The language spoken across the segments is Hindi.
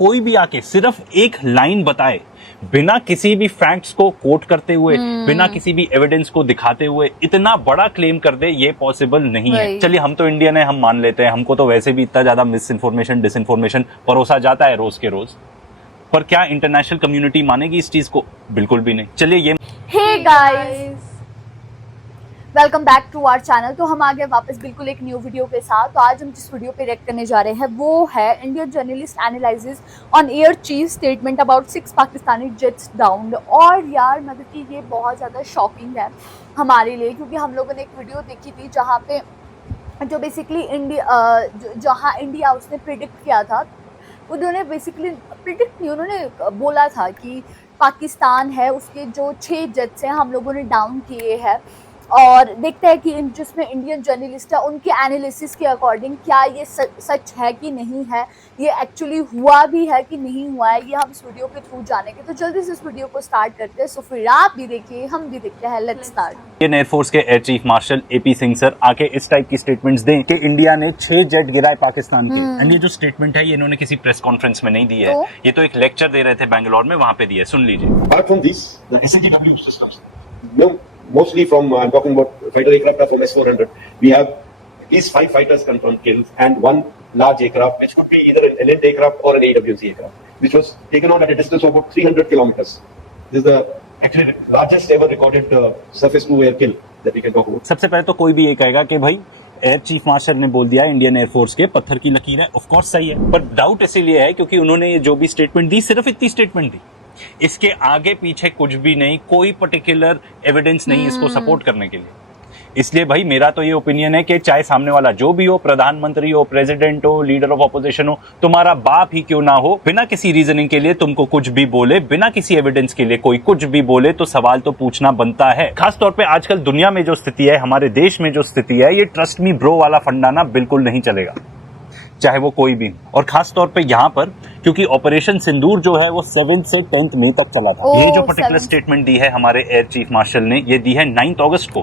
कोई भी आके सिर्फ एक लाइन बताए, बिना किसी भी फैक्ट्स को कोट करते हुए, बिना किसी भी एविडेंस को दिखाते हुए इतना बड़ा क्लेम कर दे, ये पॉसिबल नहीं है। चलिए हम तो इंडियन है, हम मान लेते हैं, हमको तो वैसे भी इतना ज्यादा मिस इन्फॉर्मेशन, डिसइंफॉर्मेशन परोसा जाता है रोज के रोज, पर क्या इंटरनेशनल कम्युनिटी मानेगी इस चीज को? बिल्कुल भी नहीं। चलिए ये hey guys, welcome back to our channel. तो हम आ गए वापस बिल्कुल एक न्यू वीडियो के साथ। तो आज हम जिस वीडियो पे रिएक्ट करने जा रहे हैं वो है Indian journalist analyses on air chief statement about 6 Pakistani jets downed. और यार मतलब कि ये बहुत ज़्यादा शॉकिंग है हमारे लिए, क्योंकि हम लोगों ने एक वीडियो देखी थी जहाँ पे जो बेसिकली जहाँ इंडिया उसने प्रिडिक्ट किया था, उन्होंने बेसिकली प्रिडिक्ट नहीं, उन्होंने बोला था कि पाकिस्तान है उसके जो 6 जेट्स हैं हम लोगों ने डाउन किए हैं। और देखते हैं कि जिसमें इंडियन जर्नलिस्ट है उनके एनालिसिस के अकॉर्डिंग क्या ये सच है कि नहीं है, ये एक्चुअली हुआ भी है कि नहीं हुआ है, ये हम इस वीडियो के थ्रू जानेंगे। तो जल्दी से इस वीडियो को स्टार्ट करते हैं। सो फिर आप भी देखिए, हम भी देखते हैं। Let's start. इंडियन एयरफोर्स के air chief martial AP Singh sir आके इस टाइप की स्टेटमेंट्स दें कि इंडिया ने 6 जेट गिराए पाकिस्तान के। एंड ये जो स्टेटमेंट है ये इन्होंने किसी प्रेस कॉन्फ्रेंस में नहीं दी है, ये तो एक लेक्चर दे रहे थे बैंगलोर में, वहां पे दिया। सुन लीजिए। Apart from this, the SATW systems, no, mostly from I'm talking about fighter aircraft from S-400. We have at least 5 fighters confirmed killed and 1 large aircraft, which could be either an Elent aircraft or an AWC aircraft, which was taken out at a distance of about 300 kilometers. This is the actually largest ever recorded surface-to-air kill that we can talk about. सबसे पहले तो कोई भी ये कहेगा कि भाई एयर चीफ मार्शल ने बोल दिया इंडियन एयरफोर्स के पत्थर की लकीर है, ऑफ कोर्स सही है, पर डाउट इसीलिए है क्योंकि उन्होंने ये जो भी स्टेटमेंट दी सिर्फ इतनी स्टेटमेंट दी, इसके आगे पीछे कुछ भी नहीं, कोई पर्टिकुलर एविडेंस नहीं इसको सपोर्ट करने के लिए। इसलिए भाई मेरा तो ये ओपिनियन है कि चाहे सामने वाला जो भी हो, प्रधानमंत्री हो, प्रेसिडेंट हो, लीडर ऑफ ऑपोजिशन हो, तुम्हारा बाप ही क्यों ना हो, बिना किसी रीजनिंग के लिए तुमको कुछ भी बोले, बिना किसी एविडेंस के लिए कोई कुछ भी बोले तो सवाल तो पूछना बनता है। खासतौर पे आजकल दुनिया में जो स्थिति है, हमारे देश में जो स्थिति है, ये ट्रस्ट मी ब्रो वाला फंडा ना बिल्कुल नहीं चलेगा, चाहे वो कोई भी। और खास तौर पे यहाँ पर क्योंकि ऑपरेशन सिंदूर जो है वो 7 से 10 मई तक चला था। ये जो पर्टिकुलर स्टेटमेंट दी है हमारे एयर चीफ मार्शल ने, ये दी है 9 अगस्त को।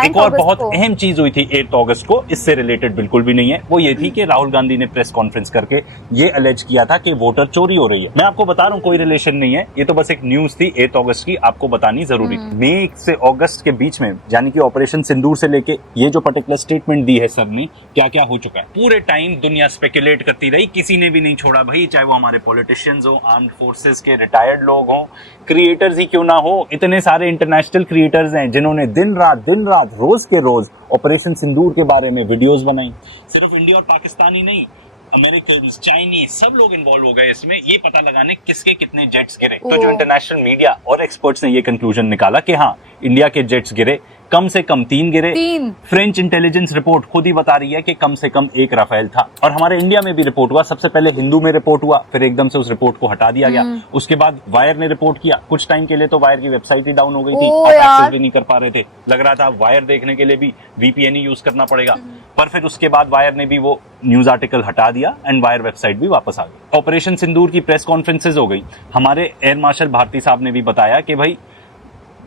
एक और बहुत अहम चीज हुई थी 8 अगस्त को, इससे रिलेटेड बिल्कुल भी नहीं है, वो ये थी कि राहुल गांधी ने प्रेस कॉन्फ्रेंस करके ये अलेज किया था कि वोटर चोरी हो रही है। मैं आपको बता रहा हूँ कोई रिलेशन नहीं है, ये तो बस एक न्यूज थी 8 अगस्त की, आपको बतानी जरूरी थी। मई से अगस्त के बीच में, यानी कि ऑपरेशन सिंदूर से लेके ये जो पर्टिकुलर स्टेटमेंट दी है सर ने, क्या क्या हो चुका है पूरे टाइम दुनिया स्पेकुलेट करती रही, किसी ने भी नहीं छोड़ा भाई, चाहे वो हमारे पॉलिटिशियंस हो, आर्म्ड फोर्सेस के रिटायर्ड लोग हों, क्रिएटर्स ही क्यों ना हो। इतने सारे इंटरनेशनल क्रिएटर्स हैं जिन्होंने दिन रात रोज के रोज ऑपरेशन सिंदूर के बारे में वीडियोस बनाई। सिर्फ इंडिया और पाकिस्तान ही नहीं, अमेरिकन, चाइनीज, सब लोग इन्वॉल्व हो गए इसमें, ये पता लगाने किसके कितने जेट्स गिरे। तो जो इंटरनेशनल मीडिया और एक्सपर्ट्स ने ये कंक्लूजन निकाला कि हाँ इंडिया के जेट्स गिरे, कम से कम 3 गिरे। फ्रेंच इंटेलिजेंस रिपोर्ट खुद ही बता रही है कि कम से कम 1 राफेल था। और हमारे इंडिया में भी रिपोर्ट हुआ, सबसे पहले हिंदू में रिपोर्ट हुआ, फिर एकदम से उस रिपोर्ट को हटा दिया गया। उसके बाद वायर ने रिपोर्ट किया, कुछ टाइम के लिए तो वायर की वेबसाइट ही डाउन हो गई थी, आप एक्सेस भी नहीं कर पा रहे थे, लग रहा था वायर देखने के लिए भी VPN ही यूज करना पड़ेगा। पर फिर उसके बाद वायर ने भी वो न्यूज आर्टिकल हटा दिया एंड वायर वेबसाइट भी वापस आ गई। ऑपरेशन सिंदूर की प्रेस कॉन्फ्रेंसेज हो गई, हमारे एयर मार्शल भारती साहब ने भी बताया कि भाई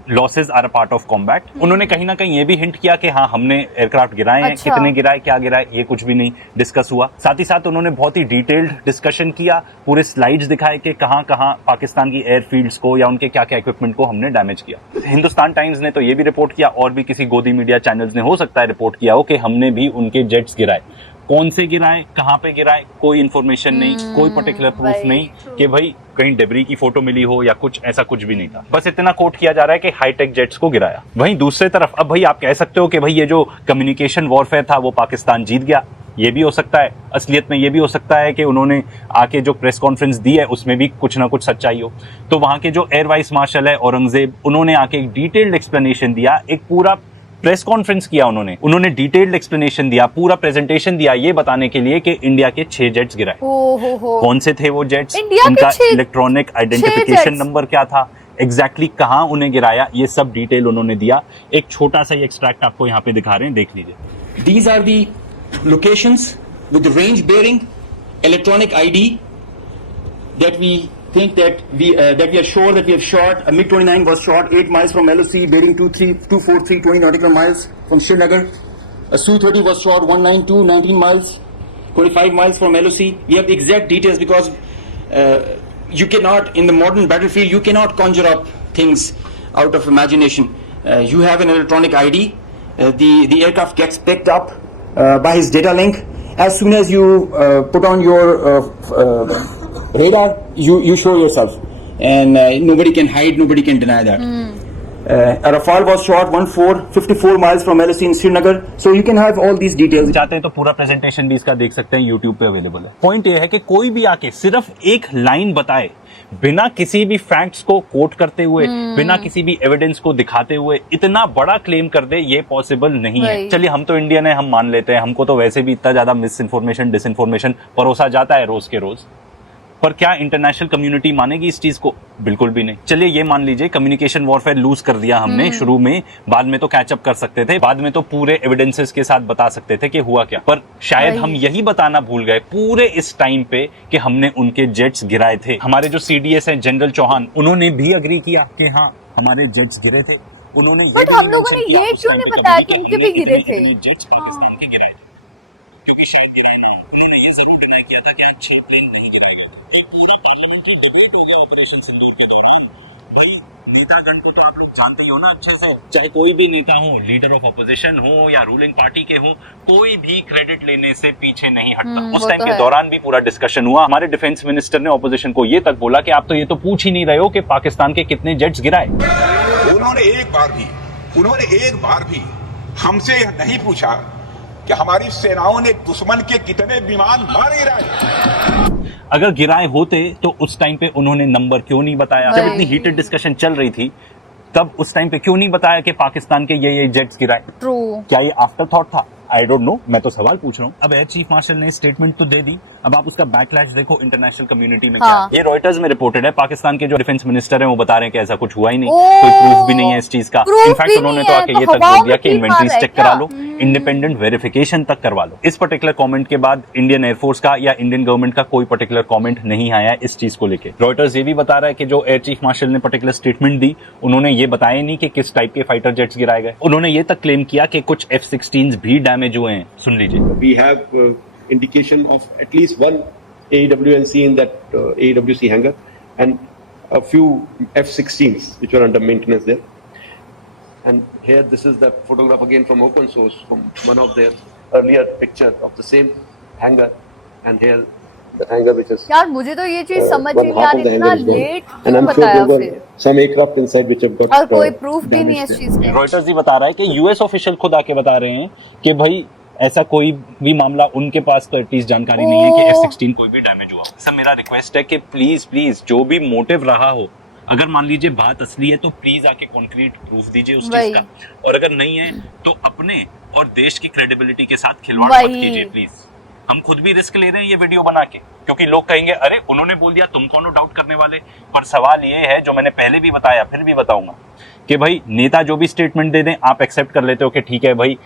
losses are a part of combat. उन्होंने कहीं ना कहीं ये भी हिंट किया कि हाँ हमने एयरक्राफ्ट गिराए हैं, कितने गिराए, क्या गिराए, ये कुछ भी नहीं डिस्कस हुआ। साथ ही साथ उन्होंने बहुत ही डिटेल्ड डिस्कशन किया, पूरे स्लाइड्स दिखाए कि कहाँ कहाँ पाकिस्तान की एयरफील्ड्स को या उनके क्या क्या इक्विपमेंट को हमने डैमेज किया। हिंदुस्तान टाइम्स ने तो ये भी रिपोर्ट किया, और भी किसी गोदी मीडिया चैनल्स ने हो सकता है रिपोर्ट किया हो कि हमने भी उनके जेट्स गिराए। कौन से गिराए, कहाँ पे गिराए, कोई इन्फॉर्मेशन नहीं, कोई पर्टिकुलर प्रूफ नहीं कि भाई कहीं डेब्री की फोटो मिली हो या कुछ, ऐसा कुछ भी नहीं था। बस इतना कोट किया जा रहा है कि हाईटेक जेट्स को गिराया। वहीं दूसरी तरफ अब भाई आप कह सकते हो कि भाई ये जो कम्युनिकेशन वॉरफेयर था वो पाकिस्तान जीत गया, ये भी हो सकता है। असलियत में ये भी हो सकता है कि उन्होंने आके जो प्रेस कॉन्फ्रेंस दी है उसमें भी कुछ ना कुछ सच्चाई हो। तो वहां के जो एयर वाइस मार्शल है औरंगजेब, उन्होंने आके एक डिटेल्ड एक्सप्लेनेशन दिया, एक पूरा प्रेस कॉन्फ्रेंस किया, उन्होंने डिटेल्ड एक्सप्लेनेशन दिया, पूरा प्रेजेंटेशन दिया, ये बताने के लिए कि इंडिया के 6 जेट्स गिराए। कौन से थे वो जेट्स, उनका इलेक्ट्रॉनिक आइडेंटिफिकेशन नंबर क्या था, एग्जैक्टली कहां उन्हें गिराया, ये सब डिटेल उन्होंने दिया। एक छोटा सा एक्सट्रैक्ट आपको यहाँ पे दिखा रहे हैं, देख लीजिए। These are the locations with the range bearing electronic ID that we think that we are sure that we have shot. A MiG-29 was shot 8 miles from LOC, bearing 24320 nautical miles from Srinagar. A Su-30 was shot 192 19 miles, 25 miles from LOC. We have the exact details because you cannot, in the modern battlefield, you cannot conjure up things out of imagination. You have an electronic ID. The aircraft gets picked up by his data link. As soon as you put on your radar, you show yourself, and nobody can hide, nobody can deny that. A Rafale was shot 54 miles from LSC in Srinagar, so you can have all these details. चाहते हैं तो पूरा प्रेजेंटेशन भी इसका देख सकते हैं, YouTube पे अवेलेबल है। पॉइंट ये है कि कोई भी आके सिर्फ एक लाइन बताए, बिना किसी भी फैक्ट्स को कोट करते हुए, बिना किसी भी एविडेंस को दिखाते हुए इतना बड़ा क्लेम कर दे, ये पॉसिबल नहीं है। चलिए हम तो इंडियन है, हम मान लेते हैं, हमको तो वैसे भी इतना ज्यादा मिस इन्फॉर्मेशन, डिसइन्फॉर्मेशन परोसा जाता है रोज के रोज, पर क्या इंटरनेशनल कम्युनिटी मानेगी इस चीज को? बिल्कुल भी नहीं। चलिए ये मान लीजिए कम्युनिकेशन वॉरफेयर लूज कर दिया हमने शुरू में, बाद में तो कैचअप कर सकते थे, बाद में तो पूरे एविडेंसेस के साथ बता सकते थे कि हुआ क्या, पर शायद हम यही बताना भूल गए पूरे इस टाइम पे कि हमने उनके जेट्स गिराए थे। हमारे जो CDS हैं जनरल चौहान, उन्होंने भी अग्री किया कि हाँ हमारे जेट्स गिरे थे। उन्होंने बट हम लोगों ने ये क्यों नहीं बताया कि उनके भी गिरे थे? जेट्स पाकिस्तान के गिरे थे, क्योंकि शायद गिराए ना, उन्होंने ये सब डिनाई किया था कि 6 प्लेन नहीं गिरेगा। ये पूरा पार्लियामेंट्री डिबेट हो गया ऑपरेशन सिंदूर के दौरान। भाई नेतागण को तो आप लोग जानते ही हो ना अच्छे से, चाहे कोई भी नेता हो, लीडर ऑफ ऑपोजिशन हो या रूलिंग पार्टी के हो, कोई भी क्रेडिट लेने से पीछे नहीं हटता। उस टाइम के दौरान भी पूरा डिस्कशन हुआ। हमारे डिफेंस मिनिस्टर ने ऑपोजिशन को ये तक बोला कि आप तो ये तो पूछ ही नहीं रहे हो कि पाकिस्तान के कितने जेट्स गिराए। उन्होंने एक बार भी हमसे यह नहीं पूछा कि हमारी सेनाओं ने दुश्मन के कितने विमान मारे गिराए। अगर गिराए होते तो उस टाइम पे उन्होंने नंबर क्यों नहीं बताया? जब इतनी हीटेड डिस्कशन चल रही थी तब उस टाइम पे क्यों नहीं बताया कि पाकिस्तान के ये जेट्स गिराए? ट्रू। क्या ये आफ्टर थॉट था? आई डोंट नो, मैं तो सवाल पूछ रहा हूँ। अब एयर चीफ मार्शल ने स्टेटमेंट तो दे दी, अब आप उसका बैकलैश देखो इंटरनेशनल कम्युनिटी में हाँ। क्या। ये रॉयटर्स में रिपोर्टेड है, पाकिस्तान के जो डिफेंस मिनिस्टर हैं वो बता रहे हैं कि ऐसा कुछ हुआ ही नहीं, कोई प्रूफ भी नहीं है इस चीज का। इनफैक्ट उन्होंने तो आके ये तक बोल दिया कि इन्वेंट्रीज चेक करा लो, इंडिपेंडेंट वेरिफिकेशन तक करवा लो। इस पर्टिकुलर कमेंट के बाद इंडियन एयरफोर्स का या इंडियन गवर्नमेंट का कोई पर्टिकुलर कमेंट नहीं आया है इस चीज को लेकर। रॉयटर्स ये भी बता रहा है कि जो एयर चीफ मार्शल ने पर्टिकुलर स्टेटमेंट दी, उन्होंने ये बताया नहीं कि किस टाइप के फाइटर जेट्स गिराए गए। उन्होंने ये तक क्लेम किया कि कुछ F-16s भी डैमेज हुए हैं। सुन लीजिए। We have indication of at least one AWNC in that AWC hangar and a few F-16s which were under maintenance there. And here this is the photograph again from open source from one of their earlier picture of the same hangar, and here the hangar which is यार मुझे तो ये चीज समझ one नहीं half आ of रही, the इतना hangar is gone. Let And क्यों I'm sure बताया there were फिर? some aircraft inside which have got और कोई प्रूफ भी नहीं है इस damaged चीज का। रॉयटर्स ही बता रहा है कि यूएस ऑफिशियल खुद आके बता रहे हैं कि भाई ऐसा कोई भी मामला उनके पास तो एटलीस्ट जानकारी नहीं है कि F-16 कोई भी डैमेज हुआ। सर मेरा रिक्वेस्ट है कि प्लीज जो भी मोटिव रहा हो, अगर मान लीजिए बात असली है तो प्लीज आके कॉन्क्रीट प्रूफ दीजिए उस चीज का, और अगर नहीं है तो अपने और देश की क्रेडिबिलिटी के साथ खिलवाड़ मत कीजिए प्लीज। हम खुद भी रिस्क ले रहे हैं ये वीडियो बना के, क्योंकि लोग कहेंगे अरे उन्होंने बोल दिया, तुम कौन हो डाउट करने वाले। पर सवाल ये है जो मैंने पहले भी बताया फिर भी बताऊंगा कि भाई नेता जो भी स्टेटमेंट दे दें आप एक्सेप्ट कर लेते हो कि ठीक है भाई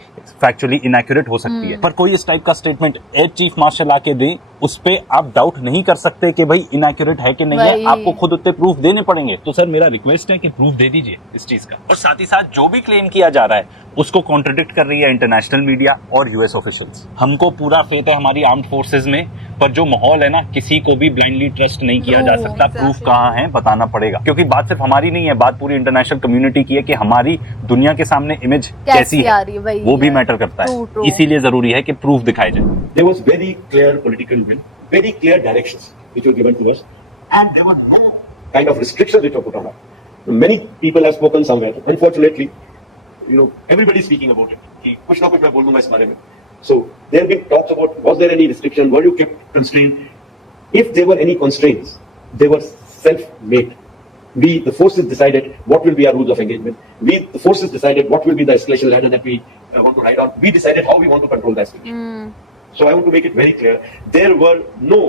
फैक्चुअली इनएक्यूरेट हो सकती है, पर कोई इस टाइप का स्टेटमेंट एयर चीफ मार्शल आके दे, उस पे आप डाउट नहीं कर सकते कि भाई इनएक्यूरेट है कि नहीं है, आपको खुद उतने प्रूफ देने पड़ेंगे। तो सर मेरा रिक्वेस्ट है कि प्रूफ दे दीजिए इस चीज का। और साथ ही साथ जो भी क्लेम किया जा रहा है उसको कॉन्ट्रडिक्ट कर रही है इंटरनेशनल मीडिया और यूएस ऑफिशियल्स। हमको पूरा फेथ है हमारी आर्म्ड फोर्सेज में, पर जो माहौल है ना, किसी को भी ब्लाइंडली ट्रस्ट नहीं किया जा सकता। प्रूफ कहाँ है बताना पड़ेगा, क्योंकि बात सिर्फ हमारी नहीं है, बात पूरी इंटरनेशनल कम्युनिटी की है कि हमारी दुनिया के सामने इमेज कैसी है, वो भी मैटर करता है। इसीलिए जरूरी है कि प्रूफ दिखाए जाए। There was very clear political will, very clear directions which were given to us, and there were no kind of restrictions which were put on us. Many people have spoken somewhere. Unfortunately, everybody is speaking about it. कि कुछ ना कुछ मैं बोल दूंगा इस बारे में. So there have been talks about was there any restriction, were you kept constrained? If there were any constraints, they were self-made. We, the forces, decided what will be our rules of engagement. We, the forces, decided what will be the escalation ladder that we want to ride on. We decided how we want to control the escalation. So I want to make it very clear. There were no,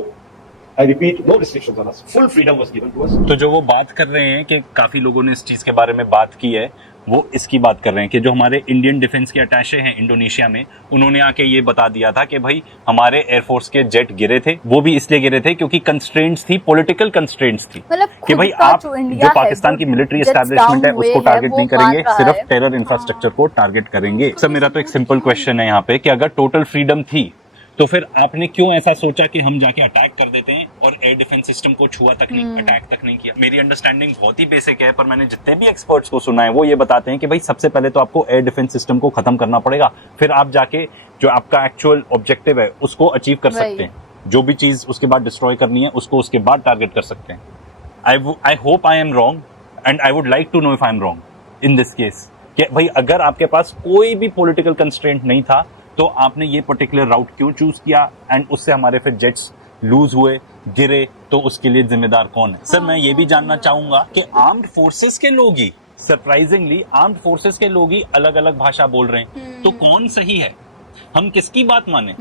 I repeat, no restrictions on us. Full freedom was given to us. तो जो वो बात कर रहे हैं कि काफी लोगों ने इस चीज के बारे में बात की है, वो इसकी बात कर रहे हैं कि जो हमारे इंडियन डिफेंस के अटैचे हैं इंडोनेशिया में, उन्होंने आके ये बता दिया था कि भाई हमारे एयरफोर्स के जेट गिरे थे, वो भी इसलिए गिरे थे क्योंकि कंस्ट्रेंट्स थी, पॉलिटिकल कंस्ट्रेंट्स थी, कि भाई आप जो पाकिस्तान की मिलिट्री एस्टैब्लिशमेंट है उसको टारगेट नहीं करेंगे, सिर्फ टेरर इंफ्रास्ट्रक्चर को टारगेट करेंगे। सर मेरा तो एक सिंपल क्वेश्चन है यहाँ पे कि अगर टोटल फ्रीडम थी तो फिर आपने क्यों ऐसा सोचा कि हम जाके अटैक कर देते हैं और एयर डिफेंस सिस्टम को छुआ तक नहीं, अटैक तक नहीं किया? मेरी अंडरस्टैंडिंग बहुत ही बेसिक है, पर मैंने जितने भी एक्सपर्ट्स को सुना है वो ये बताते हैं कि भाई सबसे पहले तो आपको एयर डिफेंस सिस्टम को खत्म करना पड़ेगा, फिर आप जाके जो आपका एक्चुअल ऑब्जेक्टिव है उसको अचीव कर सकते हैं। जो भी चीज उसके बाद डिस्ट्रॉय करनी है उसको उसके बाद टारगेट कर सकते हैं। I hope I am wrong and I would like to know if I am wrong in this case, कि भाई अगर आपके पास कोई भी पॉलिटिकल कंस्ट्रेंट नहीं था तो आपने ये पर्टिकुलर राउट क्यों चूज किया, एंड उससे हमारे फिर जेट्स लूज हुए, गिरे, तो उसके लिए जिम्मेदार कौन है? सर मैं ये भी जानना चाहूंगा कि आर्म्ड फोर्सेस के लोग ही, सरप्राइजिंगली आर्म्ड फोर्सेस के लोग ही अलग अलग भाषा बोल रहे हैं, तो कौन सही है? हम किसकी बात माने?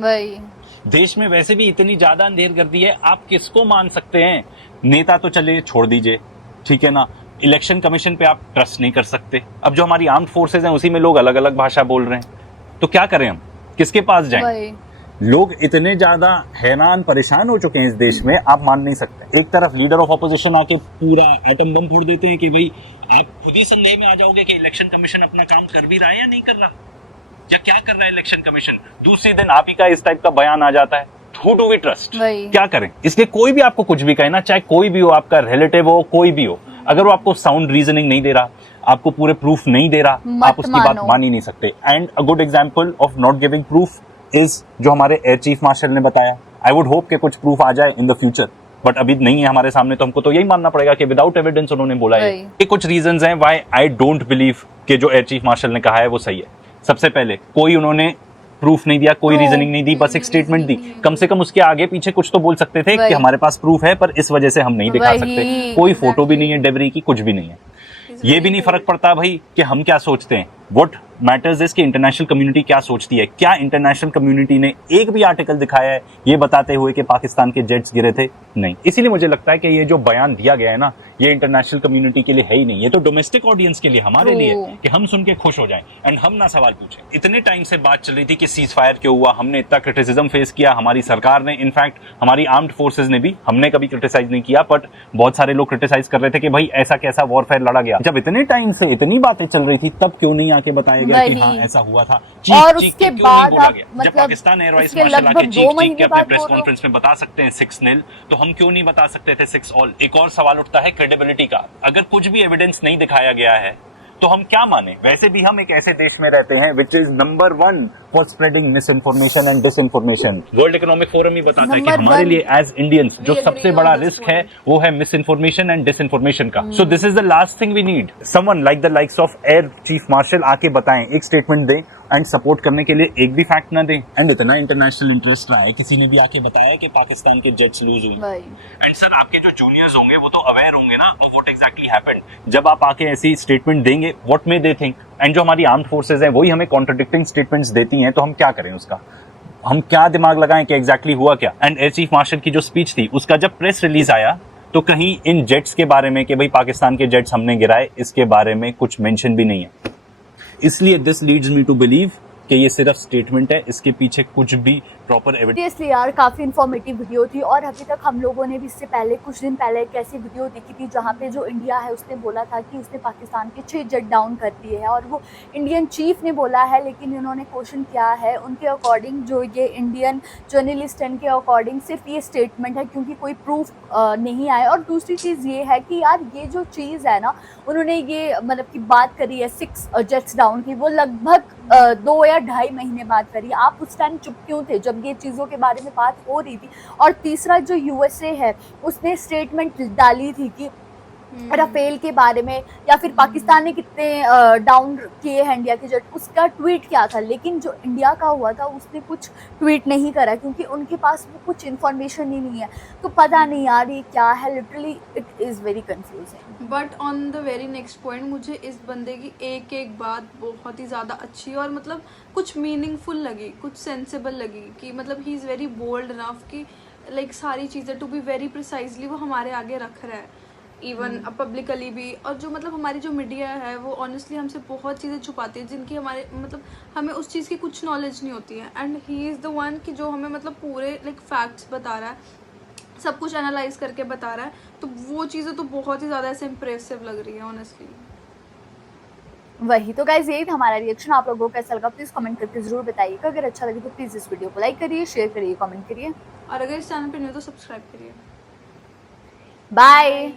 देश में वैसे भी इतनी ज्यादा अंधेरगर्दी है, आप किसको मान सकते हैं? नेता तो चले छोड़ दीजिए, ठीक है ना, इलेक्शन कमीशन पे आप ट्रस्ट नहीं कर सकते। अब जो हमारी आर्म्ड फोर्सेज हैं उसी में लोग अलग अलग भाषा बोल रहे हैं, तो क्या करें हम? किसके पास जाएं? लोग इतने ज्यादा हैरान परेशान हो चुके हैं इस देश में, आप मान नहीं सकते। एक तरफ लीडर ऑफ ऑपोजिशन आके पूरा एटम बम फोड़ देते हैं कि भाई आप खुद ही संदेह में आ जाओगे कि इलेक्शन कमीशन अपना काम कर भी रहा है या नहीं कर रहा, या क्या कर रहा है इलेक्शन कमीशन। दूसरे दिन आप ही का इस टाइप का बयान आ जाता है, हू डू वी ट्रस्ट? क्या करें? इसलिए कोई भी आपको कुछ भी कहे ना, चाहे कोई भी हो, आपका रिलेटिव हो, कोई भी हो, अगर वो आपको साउंड रीजनिंग नहीं दे रहा, आपको पूरे प्रूफ नहीं दे रहा, आप उसकी बात मान ही नहीं सकते। And a good example of not giving proof is जो हमारे एयर चीफ मार्शल ने बताया। आई वुड होप कि कुछ प्रूफ आ जाए इन द फ्यूचर, बट अभी नहीं है हमारे सामने, तो हमको तो यही मानना पड़ेगा कि विदाउट एविडेंस उन्होंने बोला है। ये कुछ रीजंस हैं व्हाई आई डोंट बिलीव कि जो एयर चीफ मार्शल ने कहा है वो सही है। सबसे पहले कोई उन्होंने प्रूफ नहीं दिया, कोई रीजनिंग नहीं दी, बस एक स्टेटमेंट दी। कम से कम उसके आगे पीछे कुछ तो बोल सकते थे कि हमारे पास प्रूफ है पर इस वजह से हम नहीं दिखा सकते। कोई फोटो भी नहीं है डेबरी की, कुछ भी नहीं है। ये भी नहीं फर्क पड़ता भाई कि हम क्या सोचते हैं। व्हाट मैटर्स इज कि इंटरनेशनल कम्युनिटी क्या सोचती है। क्या इंटरनेशनल कम्युनिटी ने एक भी आर्टिकल दिखाया है ये बताते हुए कि पाकिस्तान के जेट्स गिरे थे? नहीं। इसीलिए मुझे लगता है कि ये जो बयान दिया गया है ना, ये इंटरनेशनल कम्युनिटी के लिए है ही नहीं, ये तो डोमेस्टिक ऑडियंस के लिए, हमारे लिए, कि हम सुन के खुश हो जाएं एंड हम ना सवाल पूछें। इतने टाइम से बात चल रही थी कि सीज फायर क्यों हुआ, हमने इतना क्रिटिसिज्म फेस किया, हमारी सरकार ने, इनफैक्ट हमारी आर्म्ड फोर्सेज ने भी, हमने कभी क्रिटिसाइज नहीं किया, बट बहुत सारे लोग क्रिटिसाइज कर रहे थे कि भाई ऐसा कैसा वॉरफेयर लड़ा गया। जब इतने टाइम से इतनी बातें चल रही थी तब क्यों नहीं आके बताया गया कि हाँ ऐसा हुआ था? और उसके बाद जब पाकिस्तान एयर वाइस मार्शल आके चीख के अपने प्रेस कॉन्फ्रेंस में बता सकते हैं 6-0, तो हम क्यों नहीं बता सकते थे 6-all? एक और सवाल उठता है क्रेडिबिलिटी का। अगर कुछ भी एविडेंस नहीं दिखाया गया है तो हम क्या माने? वैसे भी हम एक ऐसे देश में रहते हैं which is number 1 for spreading misinformation and disinformation. World economic forum ही बताता है कि हमारे लिए एज इंडियंस जो सबसे बड़ा रिस्क है वो है misinformation and disinformation का। So this is the last thing we need. Someone like the likes of air chief marshal आके बताएं, एक स्टेटमेंट दें एंड सपोर्ट करने के लिए एक भी फैक्ट ना दें। एंड इतना इंटरनेशनल इंटरेस्ट रहा है, किसी ने भी आके बताया कि पाकिस्तान के जेट्स लूज हुई। एंड सर आपके जो जूनियर्स होंगे वो तो अवेयर होंगे ना ऑफ व्हाट एग्जैक्टली हैपेंड। जब आप आके ऐसी स्टेटमेंट देंगे, what may they think? And जो हमारी आर्म्ड फोर्सेज हैं वही हमें कॉन्ट्रडिक्टिंग स्टेटमेंट्स देती हैं, तो हम क्या करें? उसका हम क्या दिमाग लगाएं कि एग्जैक्टली हुआ क्या? एंड एयर चीफ मार्शल की जो स्पीच थी उसका जब प्रेस रिलीज आया तो कहीं इन जेट्स के बारे में कि भाई पाकिस्तान के जेट्स हमने गिराए, इसके बारे में कुछ मेंशन भी नहीं है। इसलिए this leads me to believe कि ये सिर्फ स्टेटमेंट है, इसके पीछे कुछ भी प्रॉपर एविडेंस। सीरियसली यार काफ़ी इन्फॉर्मेटिव वीडियो थी, और अभी तक हम लोगों ने भी इससे पहले कुछ दिन पहले एक ऐसी वीडियो देखी थी जहाँ पे जो इंडिया है उसने बोला था कि उसने पाकिस्तान के 6 जेट डाउन कर दिए हैं, और वो इंडियन चीफ ने बोला है, लेकिन इन्होंने क्वेश्चन किया है उनके अकॉर्डिंग, जो ये इंडियन जर्नलिस्ट हैं के अकॉर्डिंग सिर्फ ये स्टेटमेंट है क्योंकि कोई प्रूफ नहीं आया। और दूसरी चीज़ ये है कि यार ये जो चीज़ है ना, उन्होंने ये मतलब कि बात करी है 6 जेट्स डाउन की, वो लगभग 2 या 2.5 महीने बाद करी। आप उस टाइम चुप क्यों थे जब ये चीज़ों के बारे में बात हो रही थी? और तीसरा जो यूएसए है उसने स्टेटमेंट डाली थी कि राफेल के बारे में, या फिर पाकिस्तान ने कितने डाउन किए हैं इंडिया के जेट, उसका ट्वीट क्या था। लेकिन जो इंडिया का हुआ था उसने कुछ ट्वीट नहीं करा क्योंकि उनके पास वो कुछ इन्फॉर्मेशन ही नहीं है। तो पता नहीं यार ये क्या है, literally it is very confusing. But on the very next point, मुझे इस बंदे की एक एक बात बहुत ही ज़्यादा अच्छी और मतलब कुछ मीनिंगफुल लगी, कुछ सेंसेबल लगी कि मतलब ही इज़ वेरी बोल्ड इनफ कि लाइक सारी चीज़ें टू बी वेरी प्रिसाइजली वो हमारे आगे रख रहा है, इवन पब्लिकली भी। और जो मतलब हमारी जो मीडिया है वो ऑनेस्टली हमसे बहुत चीज़ें छुपाती है जिनकी हमारे मतलब हमें उस चीज़ की कुछ नॉलेज नहीं होती है। And he is the one कि जो हमें मतलब पूरे लाइक फैक्ट्स बता रहा है, सब कुछ एनालाइज करके बता रहा है। तो वो चीज़ें तो बहुत ही ज़्यादा ऐसे इम्प्रेसिव लग रही है ऑनेस्टली। वही तो गाइज, यही था हमारा रिएक्शन। आप लोगों को कैसा लगा प्लीज कमेंट करके जरूर बताइएगा। अगर अच्छा लगे तो प्लीज इस वीडियो को लाइक करिए, शेयर करिए, कमेंट करिए। और अगर इस चैनल पे न्यू तो सब्सक्राइब करिए। बाय।